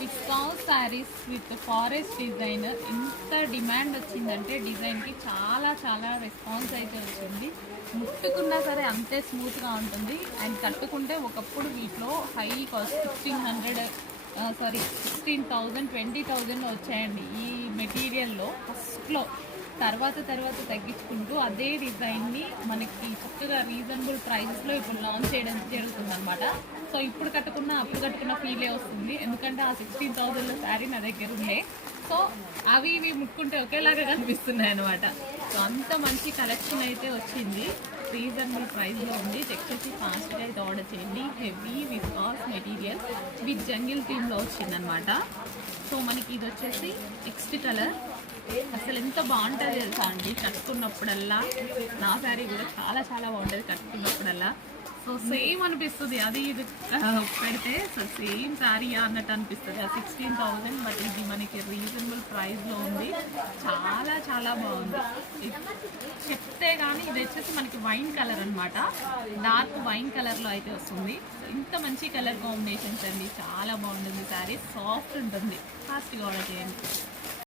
Viscous saris with forest design ఎంత demand వచ్చిందంటే డిజైన్కి చాలా చాలా రెస్పాన్స్ అయితే వచ్చింది. ముట్టుకున్నా సరే అంతే స్మూత్గా ఉంటుంది. అండ్ కట్టుకుంటే ఒకప్పుడు వీటిలో హై కాస్ట్ 16,000 20,000 వచ్చాయండి ఈ మెటీరియల్లో ఫస్ట్లో. తర్వాత తగ్గించుకుంటూ అదే డిజైన్ని మనకి చక్కగా రీజనబుల్ ప్రైజెస్లో ఇప్పుడు లాంచ్ చేయడం జరుగుతుంది అనమాట. సో ఇప్పుడు అప్పుడు కట్టుకున్న ఫీలే వస్తుంది, ఎందుకంటే ఆ 16,000లో శారీ నా దగ్గర ఉండే. సో అవి ఇవి ముట్టుకుంటే ఒకేలాగా కనిపిస్తున్నాయి అనమాట. సో అంత మంచి కలెక్షన్ అయితే వచ్చింది, రీజనబుల్ ప్రైస్లో ఉంది. చెక్ చేసి ఫాస్ట్గా అయితే ఆర్డర్ చేయండి. Heavy viscose material with jungle థీమ్లో వచ్చిందనమాట. సో మనకి ఇది వచ్చేసి నెక్స్ట్ కలర్. అసలు ఎంత బాగుంటుంది తెలుసా అండి కట్టుకున్నప్పుడల్లా. నా శారీ కూడా చాలా చాలా బాగుంటుంది కట్టుకున్నప్పుడల్లా. సో సేమ్ అనిపిస్తుంది, అది ఇది పెడితే సో సేమ్ శారీ అన్నట్టు అనిపిస్తుంది. 16,000 బట్ ఇది మనకి రీజనబుల్ ప్రైస్లో ఉంది. చాలా చాలా బాగుంది. చెప్తే కానీ ఇది వచ్చేసి మనకి వైన్ కలర్ అనమాట, డార్క్ వైన్ కలర్లో అయితే వస్తుంది. ఇంత మంచి కలర్ కాంబినేషన్స్ అండి, చాలా బాగుంటుంది శారీ, సాఫ్ట్ ఉంటుంది. ఫాస్ట్గా ఆర్డర్ చేయండి.